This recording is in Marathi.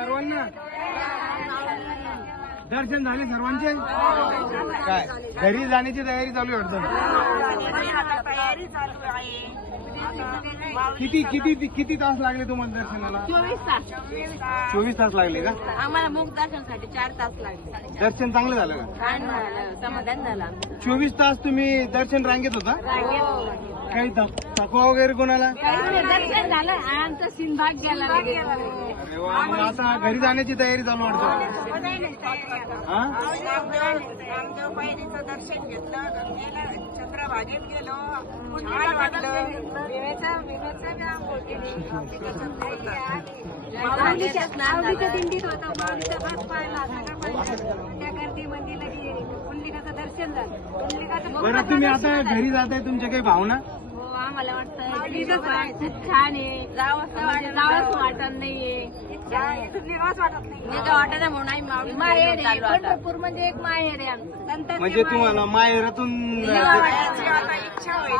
सर्वांना दर्शन झाले सर्वांचे काय घरी जाण्याची तयारी चालू आहे वाटतं तयारी चालू आहे. किती किती किती तास लागले तुम्हाला दर्शनाला 24 तास 24 तास लागले का आम्हाला मुख दर्शनासाठी 4 तास लागले. दर्शन चांगलं झालं का छान झालं, समाधान झालं. 24 तास तुम्ही दर्शन रांगेत होता काही थकवा वगैरे कोणाला दर्शन झालं आमचा सिंभाग गेला लगेच. अरे वा, मग आता घरी जाण्याची तयारी चालू वाटतं हा रामदेव पायरीचं दर्शन घेतलं, गंगेला चंद्रभागेत गेलो, छान वाटलं. माऊलीच्या दिंडीत होतं, माऊलीचा हात पाहिला, सगळं पाहिलं. त्या गर्दीमध्ये लगे पुंडलिकाचं दर्शन झालं. पुंडलिकाचं बरं तुम्ही आता घरी जाताय तुमच्या काही भावना हो, आम्हाला वाटतं खूप छान आहे. जावंच वाटत नाहीये. वाटत नाही वाटत म्हणून आम्ही माहेर आहे. पंढरपूर म्हणजे एक माहेर आहे आमचं. म्हणजे तुम्हाला माहेरातून इच्छा होईल